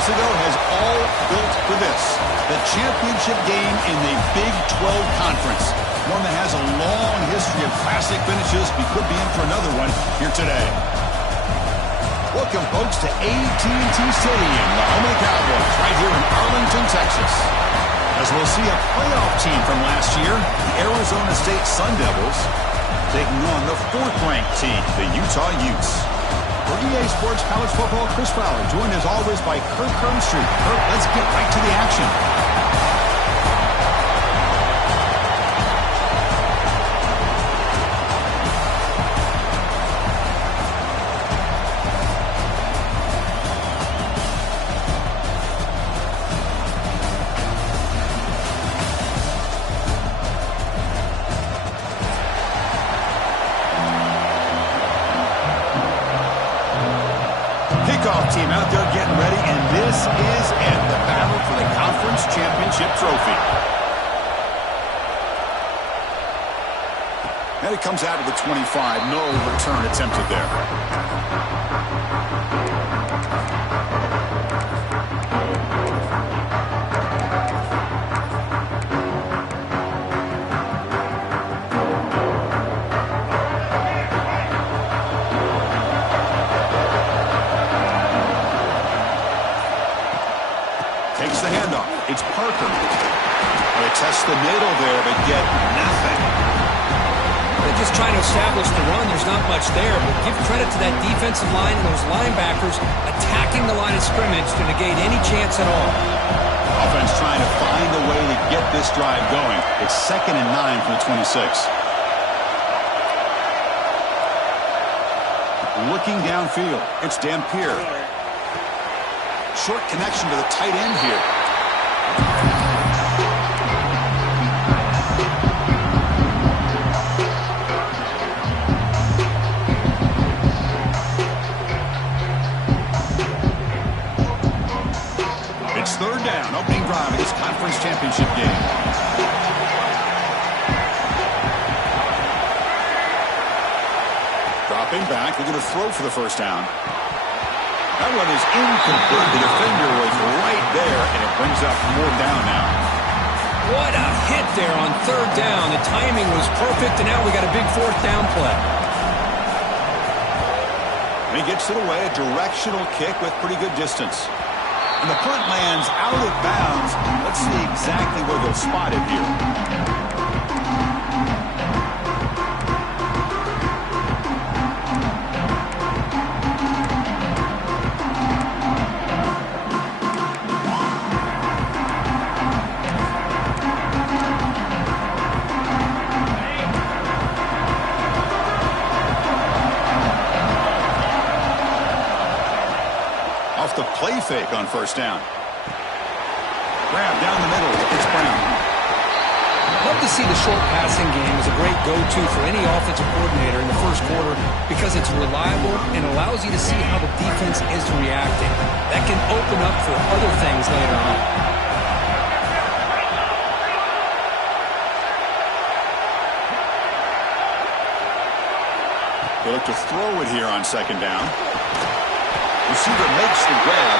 months ago has all built for this. The championship game in the Big 12 Conference. One that has a long history of classic finishes. We could be in for another one here today. Welcome, folks, to AT&T Stadium, the home of the Cowboys, right here in Arlington, Texas. As we'll see a playoff team from last year, the Arizona State Sun Devils, taking on the fourth-ranked team, the Utah Utes. For EA Sports College Football, Chris Fowler, joined as always by Kirk Herbstreit. Kirk, let's get right to the action. Team out there getting ready, and this is it, the battle for the conference championship trophy. And it comes out of the 25. No return attempted there. Takes the handoff. It's Parker. They test the middle there, but get nothing. They're just trying to establish the run. There's not much there, but give credit to that defensive line and those linebackers attacking the line of scrimmage to negate any chance at all. Offense trying to find a way to get this drive going. It's 2nd and 9 from the 26. Looking downfield, it's Dampier. Short connection to the tight end here. It's 3rd down, opening drive of this conference championship game. Dropping back, they're going to throw for the first down. That one is incomplete. The defender was right there, and it brings up 4th down now. What a hit there on 3rd down. The timing was perfect, and now we got a big 4th down play. And he gets it away, a directional kick with pretty good distance. And the punt lands out of bounds. Let's see exactly where they'll spot it here. The play fake on 1st down. Grab down the middle. It's Brown. Love to see the short passing game as a great go-to for any offensive coordinator in the first quarter because it's reliable and allows you to see how the defense is reacting. That can open up for other things later on. They look to throw it here on 2nd down. Receiver makes the grab.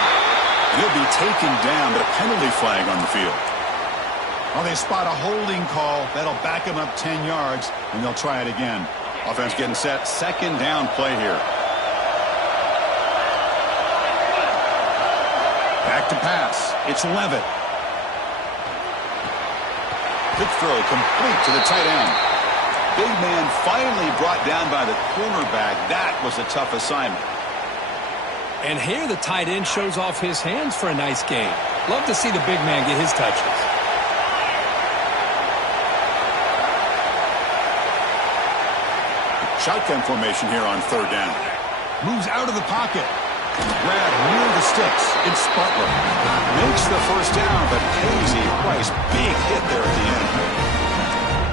He'll be taken down, but a penalty flag on the field. Well, they spot a holding call. That'll back him up 10 yards, and they'll try it again. Offense getting set. 2nd down play here. Back to pass. It's Levitt. Quick throw complete to the tight end. Big man finally brought down by the cornerback. That was a tough assignment. And here the tight end shows off his hands for a nice gain. Love to see the big man get his touches. Shotgun formation here on 3rd down. Moves out of the pocket. Grab near the sticks. It's Butler. Makes the 1st down, but pays a price. Big hit there at the end.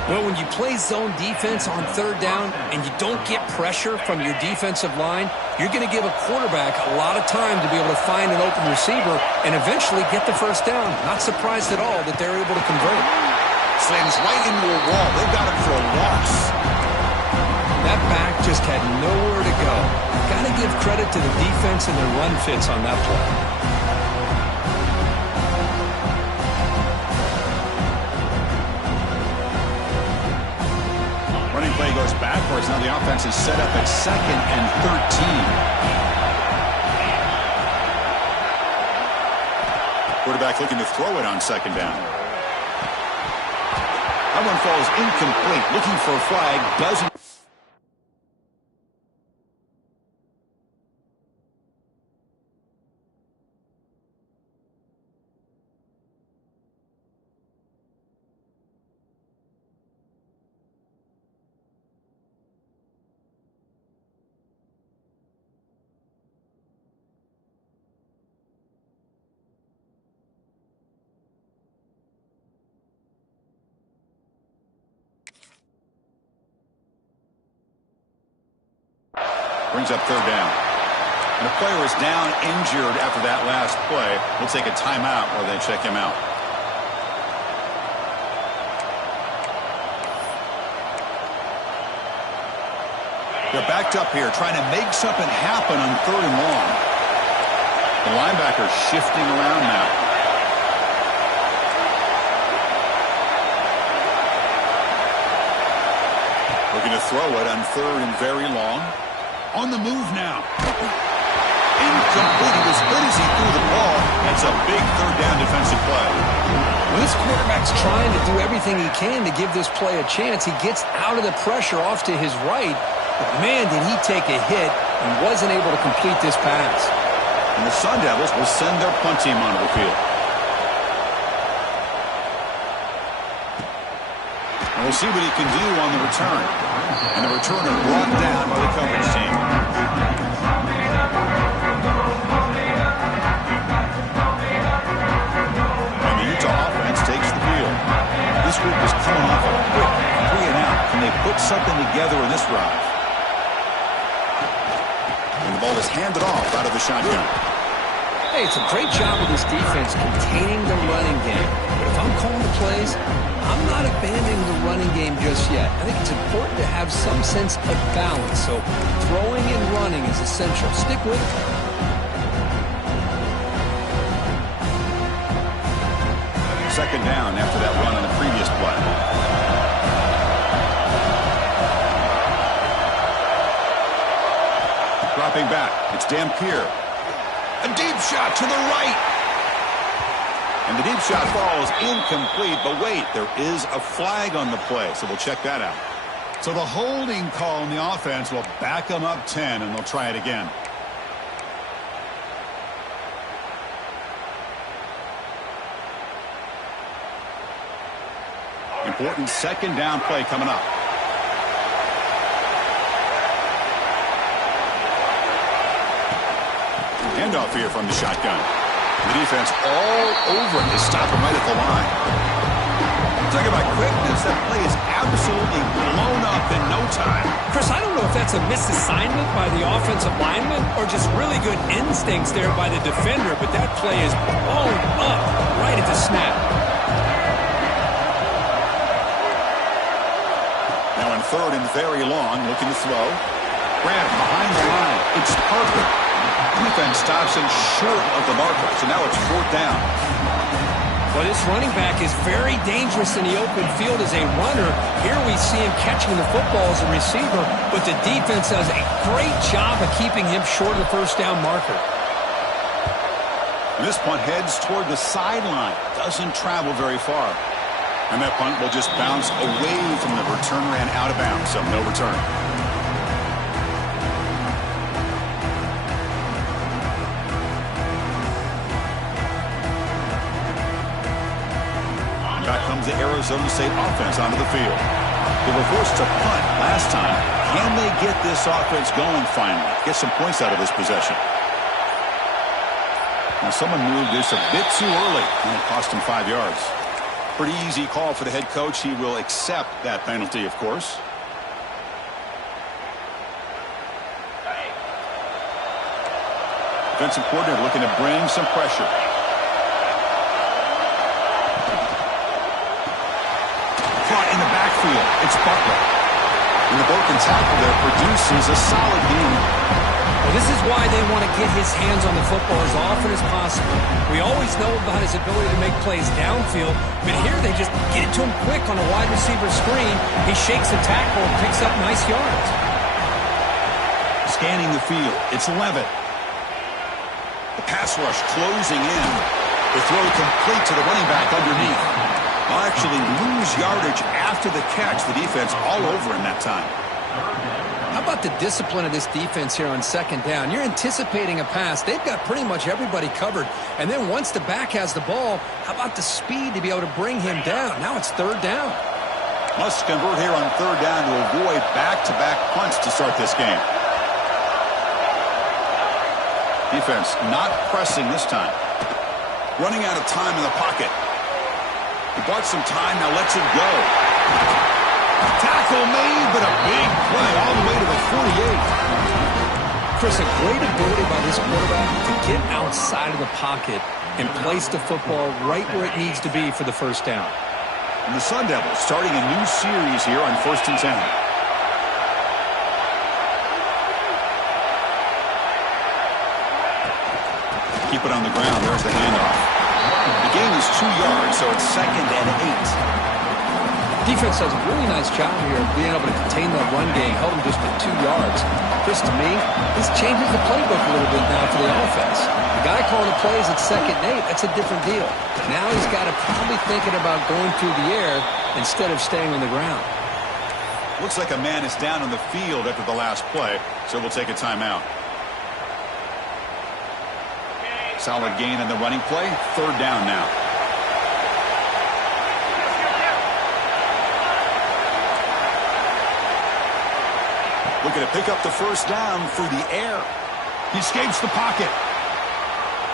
Well, when you play zone defense on 3rd down and you don't get pressure from your defensive line, you're going to give a quarterback a lot of time to be able to find an open receiver and eventually get the 1st down. Not surprised at all that they're able to convert. Slams right into a wall. They've got him for a loss. That back just had nowhere to go. Got to give credit to the defense and their run fits on that play. backwards. Now the offense is set up at 2nd and 13. Quarterback looking to throw it on 2nd down. That one falls incomplete. Looking for a flag. Doesn't. Brings up 3rd down. And the player is down injured after that last play. We'll take a timeout while they check him out. They're backed up here trying to make something happen on 3rd and long. The linebacker shifting around now. Looking to throw it on 3rd and very long. On the move now. Incomplete. As good as he threw the ball, that's a big 3rd down defensive play. Well, this quarterback's trying to do everything he can to give this play a chance. He gets out of the pressure off to his right. But, man, did he take a hit and wasn't able to complete this pass. And the Sun Devils will send their punt team onto the field. And we'll see what he can do on the return. And the returner brought down by the coverage team. And the Utah offense takes the field. This group is coming off a quick 3-and-out. Can they put something together in this drive? And the ball is handed off out of the shotgun. Hey, it's a great job of this defense containing the running game. But if I'm calling the plays, I'm not abandoning the running game just yet. I think it's important to have some sense of balance. So throwing and running is essential. Stick with it. Second down after that run on the previous play. Dropping back. It's Dampier. A deep shot to the right. And the deep shot falls incomplete, but wait, there is a flag on the play, so we'll check that out. So the holding call on the offense will back them up 10, and they'll try it again. Important 2nd down play coming up. Handoff here from the shotgun. The defense all over it. They stop him right at the line. Talking about quickness, that play is absolutely blown up in no time. Chris, I don't know if that's a misassignment by the offensive lineman or just really good instincts there by the defender, but that play is blown up right at the snap. Now in 3rd and very long, looking to throw. Grant behind the line. It's Parker. Defense stops him short of the marker, so now it's 4th down. Well, this running back is very dangerous in the open field as a runner. Here we see him catching the football as a receiver, but the defense does a great job of keeping him short of the 1st down marker. And this punt heads toward the sideline. Doesn't travel very far. And that punt will just bounce away from the returner and out of bounds, so no return. Back comes the Arizona State offense onto the field. They were forced to punt last time. Can they get this offense going finally? Get some points out of this possession. Now someone moved this a bit too early, and it cost him 5 yards. Pretty easy call for the head coach. He will accept that penalty, of course. Defensive coordinator looking to bring some pressure. Caught in the backfield. It's Butler. And the broken tackle there produces a solid gain. Well, this is why they want to get his hands on the football as often as possible. We always know about his ability to make plays downfield, but here they just get it to him quick on a wide receiver screen. He shakes the tackle and picks up nice yards. Scanning the field, it's Levitt. The pass rush closing in. The throw complete to the running back underneath. Will actually lose yardage after the catch. The defense all over him that time. How about the discipline of this defense here on second down? You're anticipating a pass. They've got pretty much everybody covered. And then once the back has the ball, how about the speed to be able to bring him down? Now it's third down. Must convert here on third down to avoid back-to-back punts to start this game. Defense not pressing this time. Running out of time in the pocket. He bought some time, now lets it go. Tackle made, but a big play all the way to the 48. Chris, a great ability by this quarterback to get outside of the pocket and place the football right where it needs to be for the first down. And the Sun Devils starting a new series here on 1st and 10. Keep it on the ground. There's the handoff. The gain is 2 yards, so it's 2nd and 8. Defense does a really nice job here of being able to contain that run game, held him just at 2 yards. Chris, to me, this changes the playbook a little bit now for the offense. The guy calling the plays at 2nd and 8, that's a different deal. Now he's got to probably thinking about going through the air instead of staying on the ground. Looks like a man is down on the field after the last play, so we'll take a timeout. Solid gain in the running play. Third down now. Looking to pick up the first down through the air. He escapes the pocket.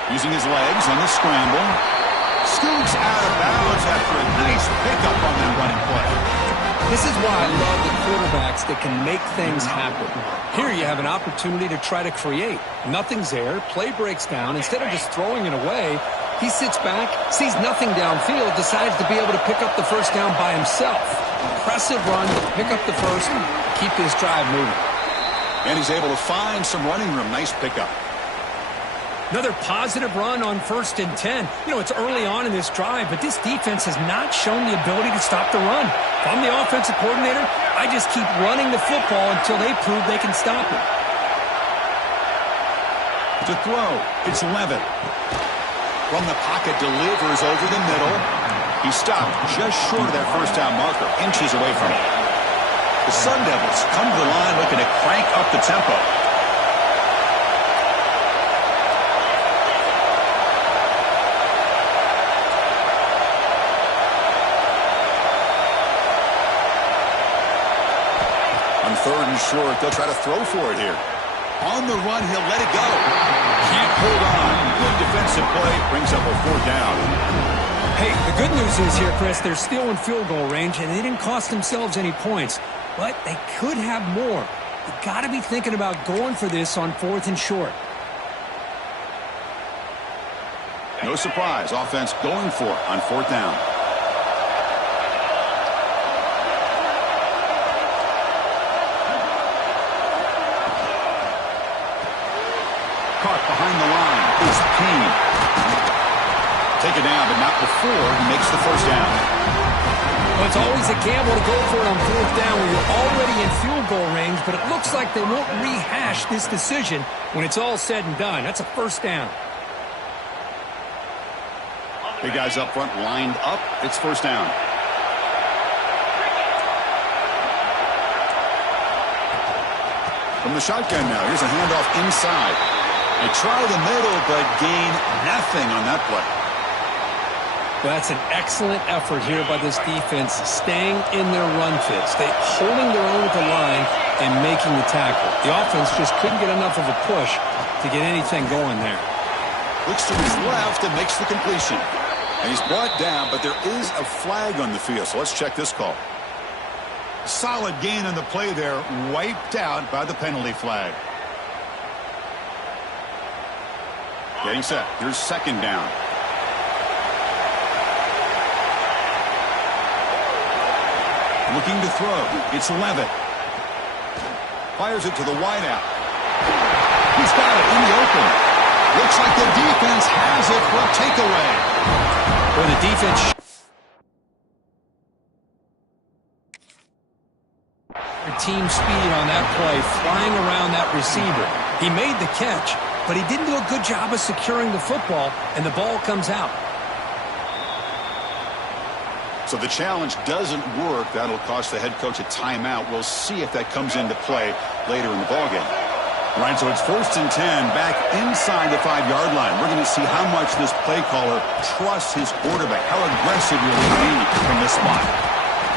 Using his legs on the scramble. Scoots out of bounds after a nice pickup on that running play. This is why I love the quarterbacks that can make things happen. Here you have an opportunity to try to create. Nothing's there. Play breaks down. Instead of just throwing it away, he sits back, sees nothing downfield, decides to be able to pick up the first down by himself. Impressive run, pick up the first, keep this drive moving. And he's able to find some running room. Nice pickup. Another positive run on 1st and 10. You know, it's early on in this drive, but this defense has not shown the ability to stop the run. If I'm the offensive coordinator, I just keep running the football until they prove they can stop it. To throw, it's Levitt. From the pocket, delivers over the middle. He stopped just short of that first down marker, inches away from it. The Sun Devils come to the line looking to crank up the tempo. On third and short, they'll try to throw for it here. On the run, he'll let it go. Can't hold on. Good defensive play. Brings up a 4th down. Hey, the good news is here, Chris, they're still in field goal range, and they didn't cost themselves any points. But they could have more. You've got to be thinking about going for this on 4th and short. No surprise. Offense going for it on 4th down. Caught behind the line is Payne. Take it down, but not before he makes the first down. Well, it's always a gamble to go for it on 4th down when you're already in field goal range, but it looks like they won't rehash this decision when it's all said and done. That's a first down. Big guys up front lined up. It's first down. From the shotgun now, here's a handoff inside. They try the middle, but gain nothing on that play. Well, that's an excellent effort here by this defense, staying in their run fits. They holding their own at the line and making the tackle. The offense just couldn't get enough of a push to get anything going there. Looks to his left and makes the completion. And he's brought down, but there is a flag on the field, so let's check this call. Solid gain on the play there, wiped out by the penalty flag. Getting set. Here's second down. Looking to throw. It's Levitt. Fires it to the wideout. He's got it in the open. Looks like the defense has it for a takeaway. Where the defense... team speed on that play, flying around that receiver. He made the catch, but he didn't do a good job of securing the football, and the ball comes out. So the challenge doesn't work. That'll cost the head coach a timeout. We'll see if that comes into play later in the ballgame. Right, so it's 1st and 10 back inside the 5-yard line. We're going to see how much this play caller trusts his quarterback. How aggressive will he be from this spot?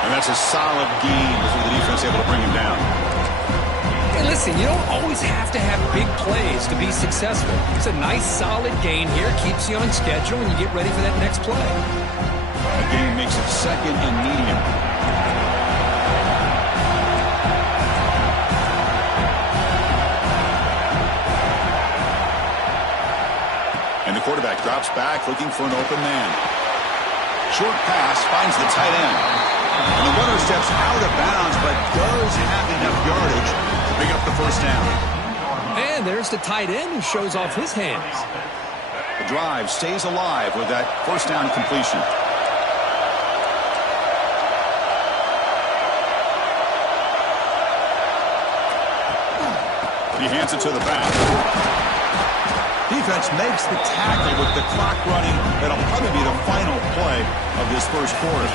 And that's a solid gain before the defense able to bring him down. Hey, listen, you don't always have to have big plays to be successful. It's a nice, solid gain here. Keeps you on schedule, and you get ready for that next play. The gain makes it 2nd and medium. And the quarterback drops back, looking for an open man. Short pass finds the tight end. And the runner steps out of bounds, but does have enough yardage to pick up the first down. And there's the tight end who shows off his hands. The drive stays alive with that first down completion. He hands it to the back. Defense makes the tackle with the clock running. That'll probably be the final play of this first quarter.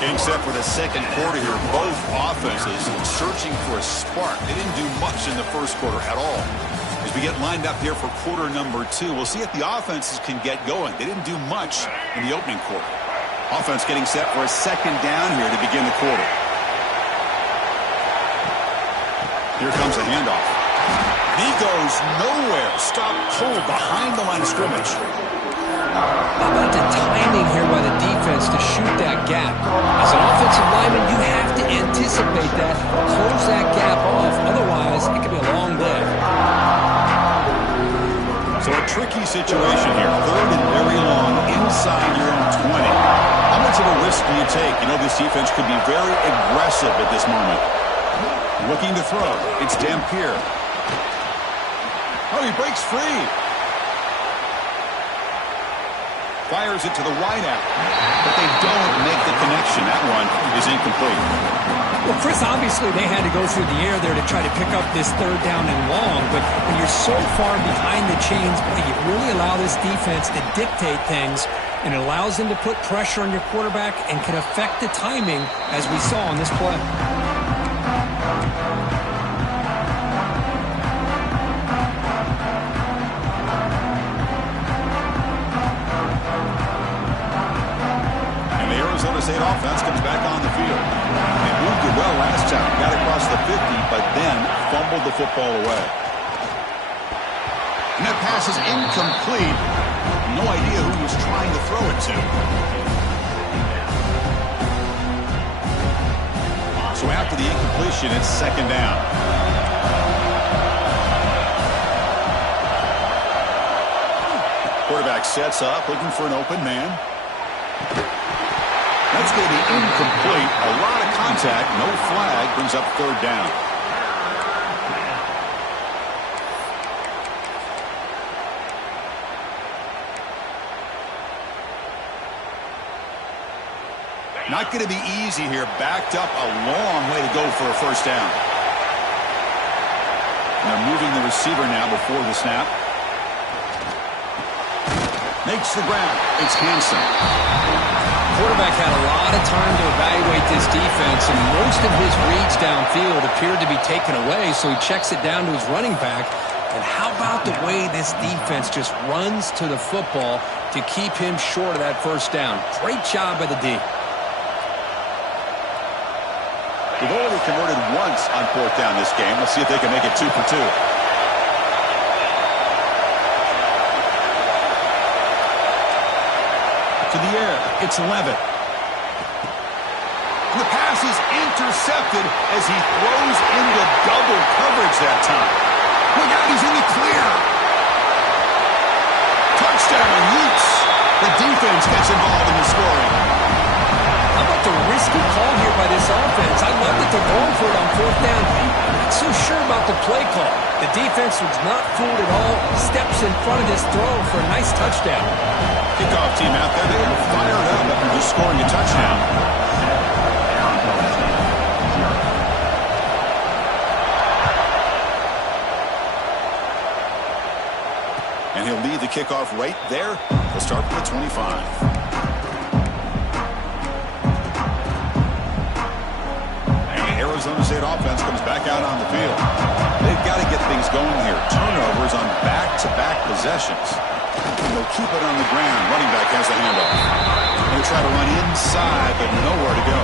Getting set for the second quarter here. Both offenses searching for a spark. They didn't do much in the first quarter at all. As we get lined up here for quarter number 2, we'll see if the offenses can get going. They didn't do much in the opening quarter. Offense getting set for a second down here to begin the quarter. Here comes a handoff. He goes nowhere. Stop cold behind the line of scrimmage. How about the timing here by the defense to shoot that gap? As an offensive lineman, you have to anticipate that, close that gap off. Otherwise, it could be a long day. So a tricky situation here. 3rd and very long inside your own 20. How much of a risk do you take? You know, this defense could be very aggressive at this moment. Looking to throw. It's Dampier. Oh, he breaks free. Fires it to the wideout. But they don't make the connection. That one is incomplete. Well, Chris, obviously they had to go through the air there to try to pick up this 3rd down and long. But when you're so far behind the chains, boy, you really allow this defense to dictate things. And it allows them to put pressure on your quarterback and can affect the timing, as we saw on this play. Arizona State offense comes back on the field. They moved it well last time. Got across the 50, but then fumbled the football away. And that pass is incomplete. No idea who he was trying to throw it to. So after the incompletion, it's 2nd down. Quarterback sets up, looking for an open man. That's going to be incomplete. A lot of contact. No flag. Brings up 3rd down. Not going to be easy here. Backed up a long way to go for a first down. And they're moving the receiver now before the snap. Makes the ground. It's Hansen. Quarterback had a lot of time to evaluate this defense, and most of his reads downfield appeared to be taken away, so he checks it down to his running back. And how about the way this defense just runs to the football to keep him short of that first down? Great job by the D. They've only converted once on 4th down this game. Let's see if they can make it 2 for 2. To the air, it's Levitt. And the pass is intercepted as he throws into double coverage that time. Look out, he's in the clear. Touchdown, Utes. The defense gets involved in the scoring. How about the risky call here by this offense? I love that they're going for it on 4th down. Not so sure about the play call. The defense was not fooled at all. Steps in front of this throw for a nice touchdown. Kickoff team out there, they are fired up after just scoring a touchdown. And he'll lead the kickoff right there. He'll start from the 25. Arizona State offense comes back out on the field. They've got to get things going here. Turnovers on back-to-back possessions. And they'll keep it on the ground. Running back has the handoff. They'll try to run inside, but nowhere to go.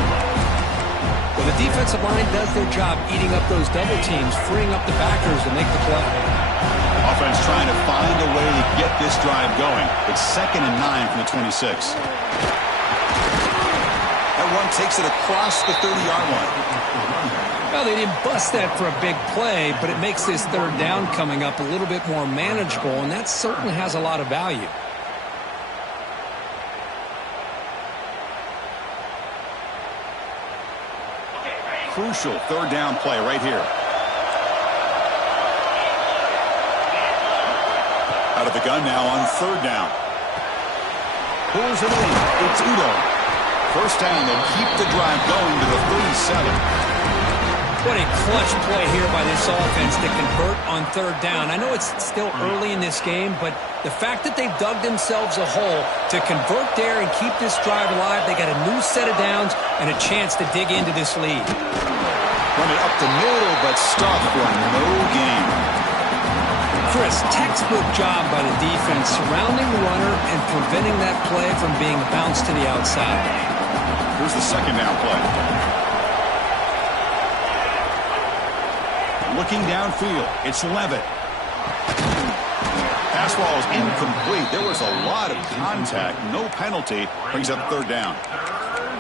Well, the defensive line does their job eating up those double teams, freeing up the backers to make the play. Offense trying to find a way to get this drive going. It's 2nd and 9 from the 26. That run takes it across the 30-yard line. Well, they didn't bust that for a big play, but it makes this third down coming up a little bit more manageable, and that certainly has a lot of value. Crucial third down play right here. Out of the gun now on third down. Pulls it in. It's Udo. First down, they'll keep the drive going to the 37. What a clutch play here by this offense to convert on third down. I know it's still early in this game, but the fact that they've dug themselves a hole to convert there and keep this drive alive, they got a new set of downs and a chance to dig into this lead. Run it up the middle, but stuffed for no gain. Chris, textbook job by the defense surrounding the runner and preventing that play from being bounced to the outside. Here's the second down play. Looking downfield, it's Levitt. Pass ball is incomplete. There was a lot of contact. No penalty. Brings up third down.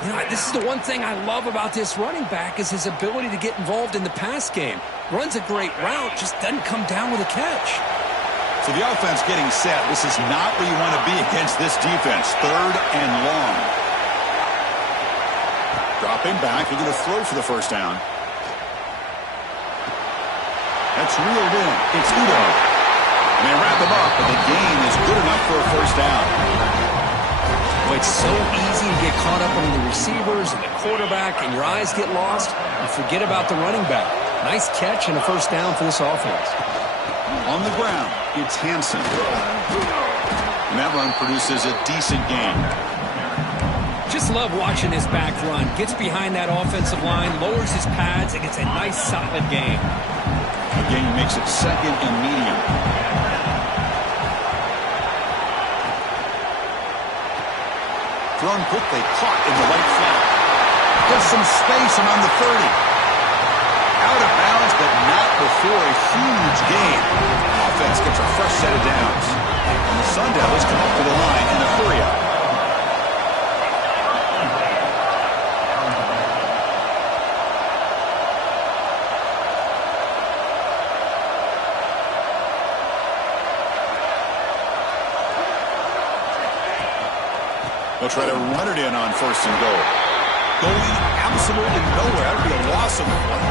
You know, this is the one thing I love about this running back is his ability to get involved in the pass game. Runs a great route, just doesn't come down with a catch. So the offense getting set. This is not where you want to be against this defense. Third and long. Dropping back. They're going to throw for the first down. That's reeled in. It's Udo. And they wrap him up, but the gain is good enough for a first down. Boy, it's so easy to get caught up on the receivers and the quarterback, and your eyes get lost. You forget about the running back. Nice catch and a first down for this offense. On the ground, it's Hansen. And that run produces a decent gain. Just love watching his back run. Gets behind that offensive line, lowers his pads, and gets a nice solid gain. Again, he makes it second and medium. Thrown quickly, caught in the right flat. Gets some space and on the 30. Out of bounds, but not before a huge gain. Offense gets a fresh set of downs. And the Sun Devils come up to the line in a hurry-up. They'll try to run it in on first and goal. Going absolutely nowhere. That would be a loss of the play.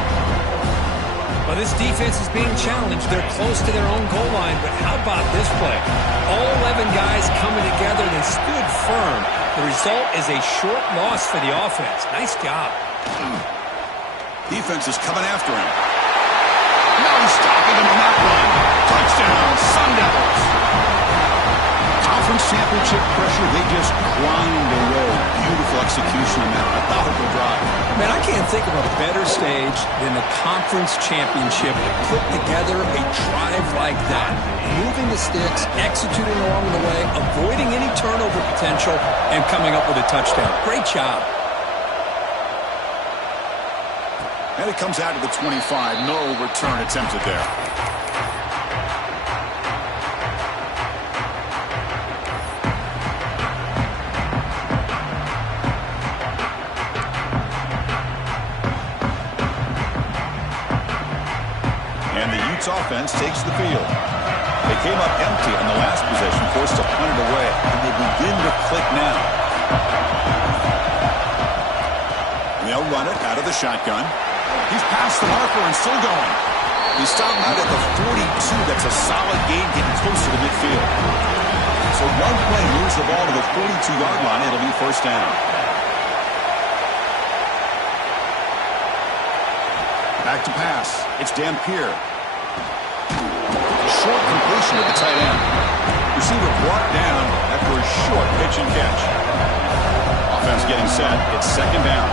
Well, this defense is being challenged. They're close to their own goal line, but how about this play? All 11 guys coming together. They stood firm. The result is a short loss for the offense. Nice job. Defense is coming after him. No stopping him on that run. Touchdown, Sun Devils. Conference championship pressure, they just grind away. Beautiful execution on that methodical drive. Man, I can't think of a better stage than the conference championship to put together a drive like that. Moving the sticks, executing along the way, avoiding any turnover potential, and coming up with a touchdown. Great job. And it comes out to the 25. No return attempted there. Offense takes the field. They came up empty on the last possession, forced to punt it away, and they begin to click now. And they'll run it out of the shotgun. He's past the marker and still going. He's stopped out at the 42. That's a solid gain getting closer to midfield. So one play moves the ball to the 42-yard line. It'll be first down. Back to pass. It's Dampier. Short completion to the tight end. Receiver brought down after a short pitch and catch. Offense getting set. It's second down.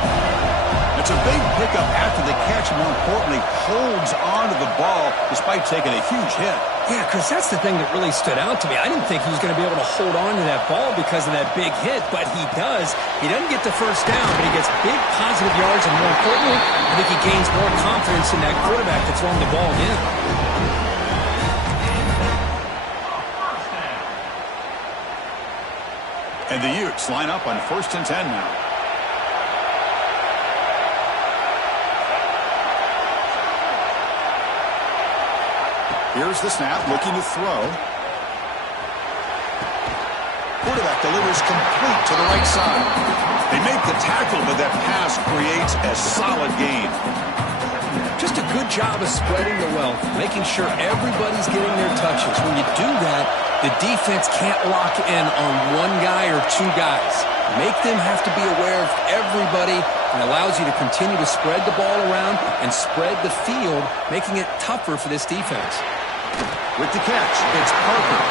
It's a big pickup after the catch. More importantly, holds on to the ball despite taking a huge hit. Yeah, Chris, that's the thing that really stood out to me. I didn't think he was going to be able to hold on to that ball because of that big hit, but he does. He doesn't get the first down, but he gets big positive yards, and more importantly, I think he gains more confidence in that quarterback that's throwing the ball in. And the Utes line up on 1st and 10 now. Here's the snap, looking to throw. Quarterback delivers complete to the right side. They make the tackle, but that pass creates a solid gain. Just a good job of spreading the wealth, making sure everybody's getting their touches. When you do that, the defense can't lock in on one guy or two guys. Make them have to be aware of everybody, and allows you to continue to spread the ball around and spread the field, making it tougher for this defense. With the catch, it's Parker.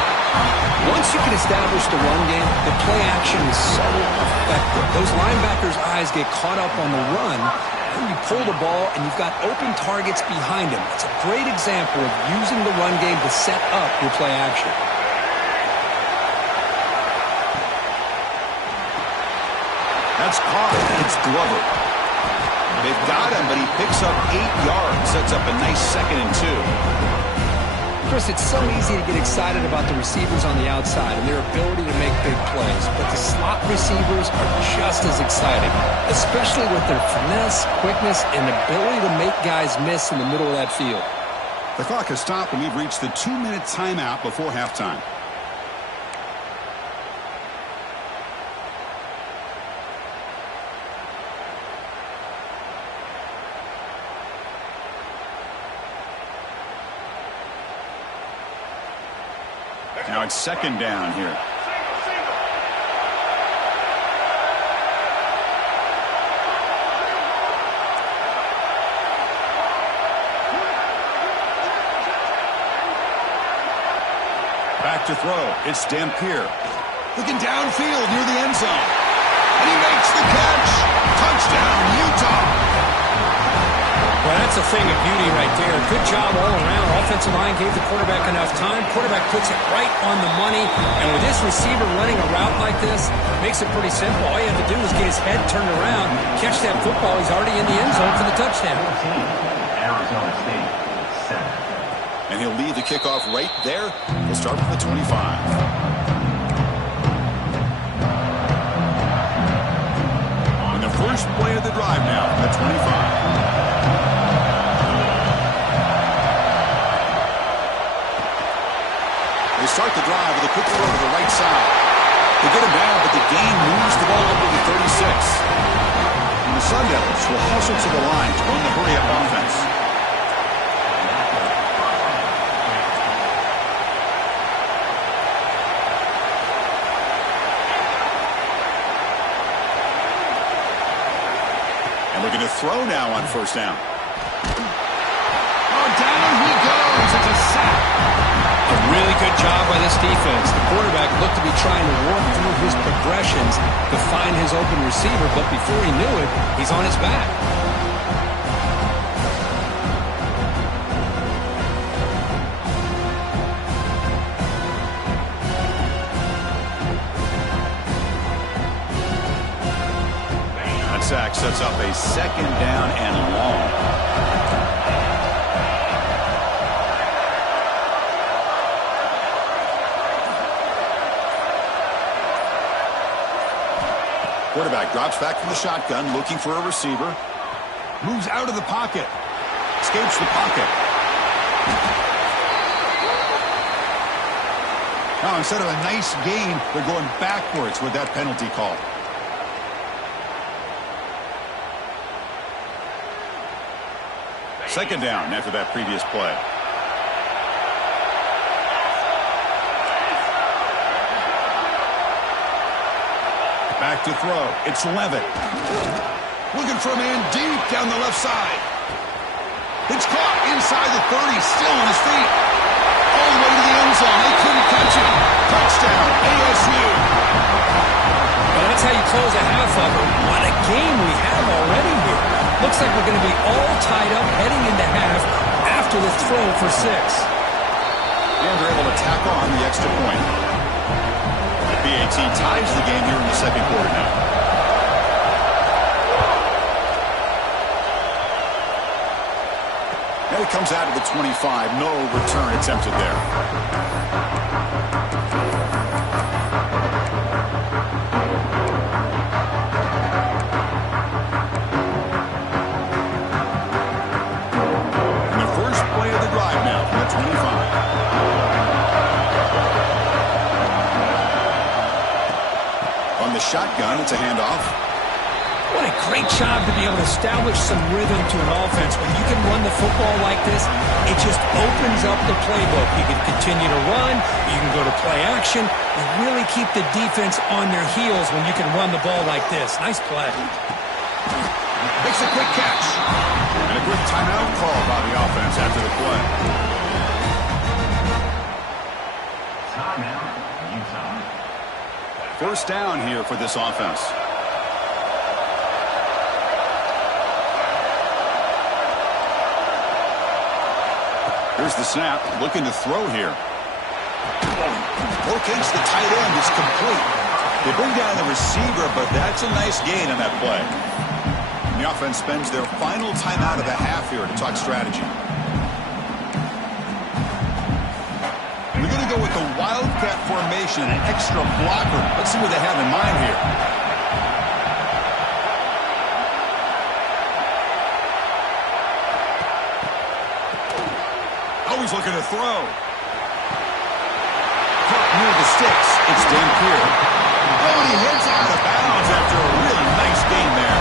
Once you can establish the run game, the play action is so effective. Those linebackers' eyes get caught up on the run, and you pull the ball, and you've got open targets behind him. It's a great example of using the run game to set up your play action. That's caught, and it's Glover. They've got him, but he picks up 8 yards, sets up a nice 2nd and 2. Chris, it's so easy to get excited about the receivers on the outside and their ability to make big plays, but the slot receivers are just as exciting, especially with their finesse, quickness, and ability to make guys miss in the middle of that field. The clock has stopped, and we've reached the 2-minute timeout before halftime. Now it's 2nd down here. Back to throw. It's Dampier. Looking downfield near the end zone. And he makes the catch. Touchdown, Utah. Well, that's a thing of beauty right there. Good job all around. Offensive line gave the quarterback enough time. Quarterback puts it right on the money. And with this receiver running a route like this, makes it pretty simple. All you have to do is get his head turned around, catch that football. He's already in the end zone for the touchdown. Arizona State, 7. And he'll lead the kickoff right there. We'll start from the 25. And the first play of the drive now, at 25. They start the drive with a quick throw to the right side. They get him down, but the gain moves the ball over to 36. And the Sun Devils will hustle to the line to run the hurry-up offense. And looking to throw now on 1st down. Oh, down he goes. It's a sack. A really good job by this defense. The quarterback looked to be trying to work through his progressions to find his open receiver, but before he knew it, he's on his back. That sack sets up a 2nd down and long. Quarterback drops back from the shotgun, looking for a receiver. Moves out of the pocket. Escapes the pocket. Now, instead of a nice gain, they're going backwards with that penalty call. second down after that previous play. Back to throw. It's Levitt. Looking for a man deep down the left side. It's caught inside the 30, still on his feet. All the way to the end zone. They couldn't catch him. Touchdown, ASU. Well, that's how you close a half of it. What a game we have already here. Looks like we're going to be all tied up heading into half after the throw for 6. And they're able to tack on the extra point. The BAT ties the game here in the second quarter now. And it comes out of the 25. No return attempted there. And the first play of the drive now from the 25. On the shotgun, it's a handoff. What a great job to be able to establish some rhythm to an offense. When you can run the football like this, it just opens up the playbook. You can continue to run. You can go to play action. You really keep the defense on their heels when you can run the ball like this. Nice play. Makes a quick catch. And a quick timeout call by the offense after the play. Timeout, Utah. First down here for this offense. Here's the snap, looking to throw here. Locates the tight end, is complete. They bring down the receiver, but that's a nice gain on that play. And the offense spends their final timeout of the half here to talk strategy. They're going to go with the Wildcat formation and an extra blocker. Let's see what they have in mind here. He's looking to throw. Caught near the sticks. It's Dampier. Oh, and he heads out of bounds after a really nice game there.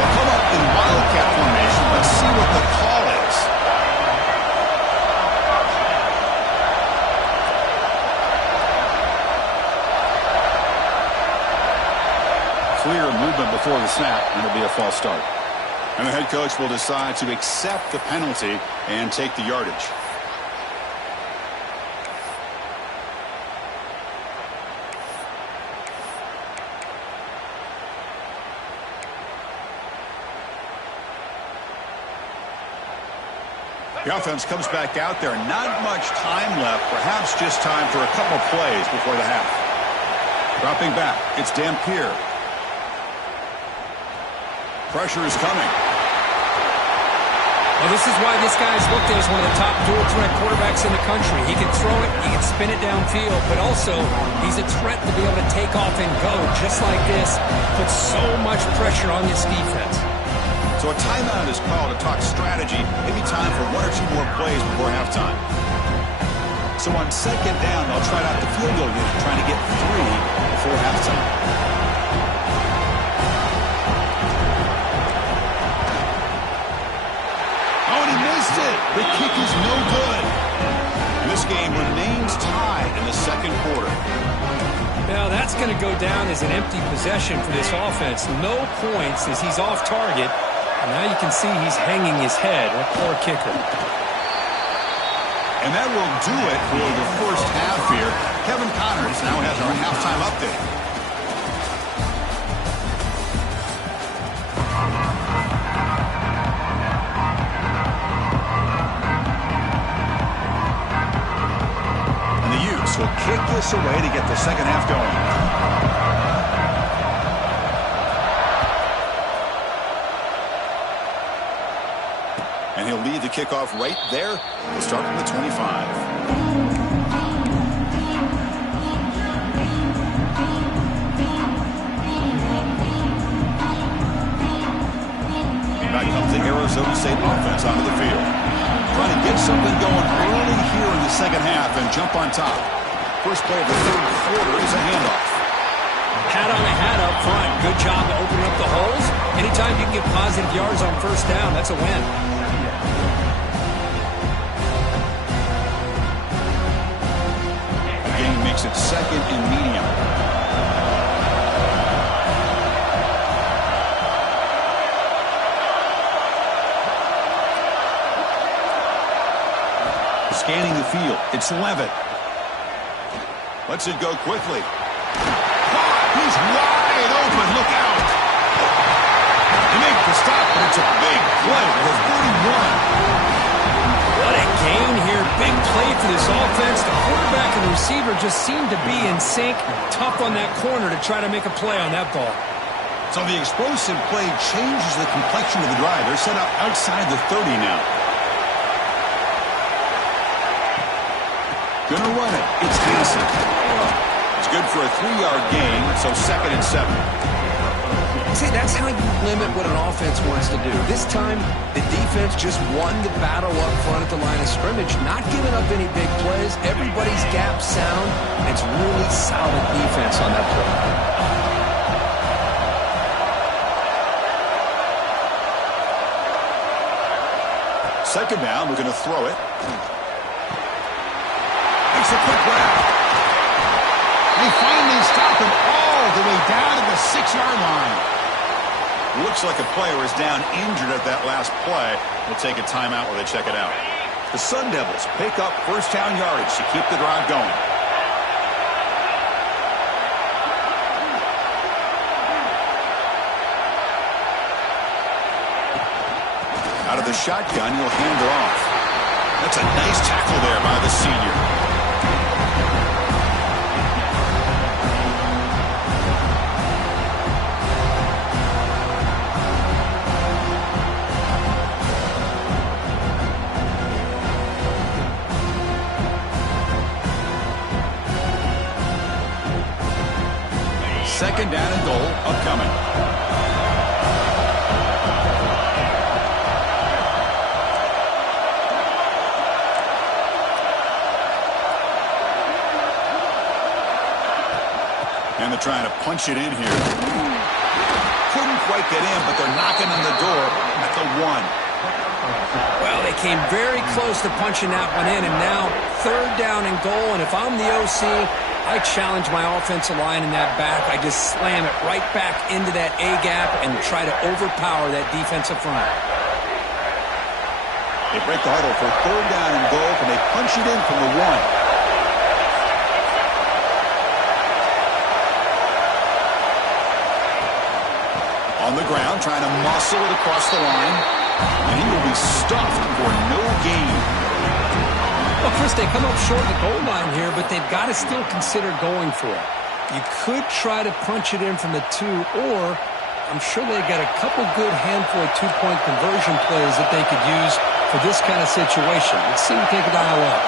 They'll come up in Wildcat formation. Let's see what the call is. Clear movement before the snap, and it'll be a false start. And the head coach will decide to accept the penalty and take the yardage. The offense comes back out there. Not much time left. Perhaps just time for a couple plays before the half. Dropping back. It's Dampier. Pressure is coming. Well, this is why this guy's looked at as one of the top dual threat quarterbacks in the country. He can throw it, he can spin it downfield, but also he's a threat to be able to take off and go just like this. Puts so much pressure on this defense. So a timeout is called to talk strategy. Maybe time for one or two more plays before halftime. So on second down, they'll try out the field goal unit, trying to get 3 before halftime. Oh, and he missed it. The kick is no good. And this game remains tied in the second quarter. Now that's going to go down as an empty possession for this offense. No points as he's off target. And now you can see he's hanging his head. What poor kicker. And that will do it for the first half here. Kevin Connors now has our halftime update. And the Utes will kick this away to get the second half going. And he'll lead the kickoff right there. We'll start from the 25. Back comes the Arizona State offense onto the field. Trying to get something going early here in the second half and jump on top. First play of the third quarter is a handoff. Hat on a hat up front. Good job of opening up the holes. Anytime you can get positive yards on first down, that's a win. makes it 2nd and medium. Scanning the field. It's Levitt. Lets it go quickly. He's wide open. Look out. They make the stop, but it's a big play for the 41. What a gain here. Big play for this offense. The quarterback and the receiver just seem to be in sync. Tough on that corner to try to make a play on that ball. So the explosive play changes the complexion of the drive. They're set up outside the 30 now. Gonna run it. It's Hansen. It's good for a 3-yard gain, so 2nd and 7. See, that's how you limit what an offense wants to do. This time, the defense just won the battle up front at the line of scrimmage, not giving up any big plays. Everybody's gap sound. It's really solid defense on that play. Second down, we're going to throw it. Makes a quick grab. They finally stop him all the way down to the 6-yard line. Looks like a player is down injured at that last play. We'll take a timeout while they check it out. The Sun Devils pick up first down yardage to keep the drive going. Out of the shotgun, he'll hand it off. That's a nice tackle there by the senior. Second down and goal upcoming. And they're trying to punch it in here. Couldn't quite get in, but they're knocking on the door at the 1. Well, they came very close to punching that one in, and now 3rd down and goal. And if I'm the OC, I challenge my offensive line in that back. I just slam it right back into that A-gap and try to overpower that defensive front. They break the huddle for 3rd down and goal. Can they punch it in from the 1? On the ground, trying to muscle it across the line. And he will be stuffed for no gain. Well, Chris, they come up short of the goal line here, but they've got to still consider going for it. You could try to punch it in from the 2, or I'm sure they've got a couple good handful of 2-point conversion plays that they could use for this kind of situation. Let's see what they can dial up.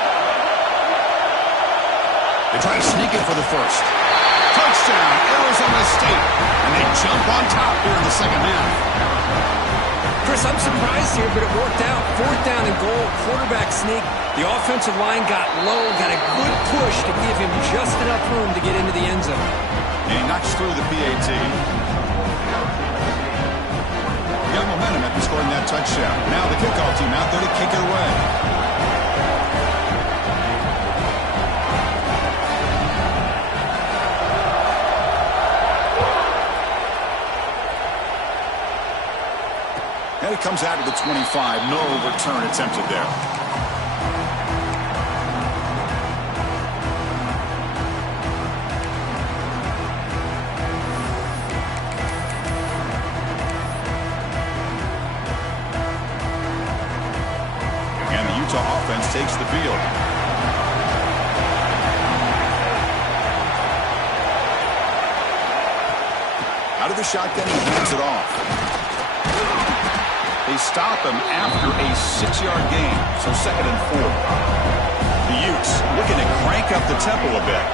They try to sneak it for the first. Touchdown, Arizona State. And they jump on top here in the second half. Chris, I'm surprised here, but it worked out. 4th down and goal, quarterback sneak. The offensive line got low, got a good push to give him just enough room to get into the end zone. And he knocks through the PAT. Got momentum after scoring that touchdown. Now the kickoff team out there to kick it away. And it comes out to the 25. No return attempted there. And the Utah offense takes the field. Out of the shotgun, he hands it off. They stop him after a 6-yard gain, so 2nd and 4. The Utes looking to crank up the tempo a bit.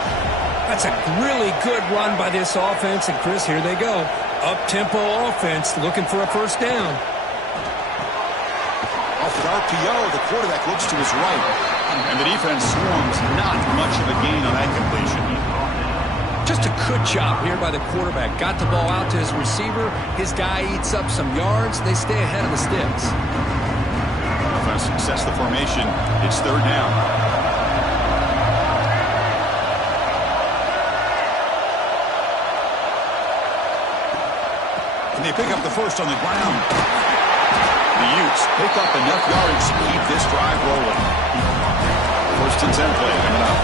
That's a really good run by this offense, and Chris, here they go. Up-tempo offense looking for a first down. Off the RPO, the quarterback looks to his right, and the defense swarms. Not much of a gain on that completion. Just a good job here by the quarterback. Got the ball out to his receiver. His guy eats up some yards. They stay ahead of the sticks. Offense success the formation. It's 3rd down. Pick up the first on the ground. The Utes pick up enough yards to keep this drive rolling. First and 10 play coming up.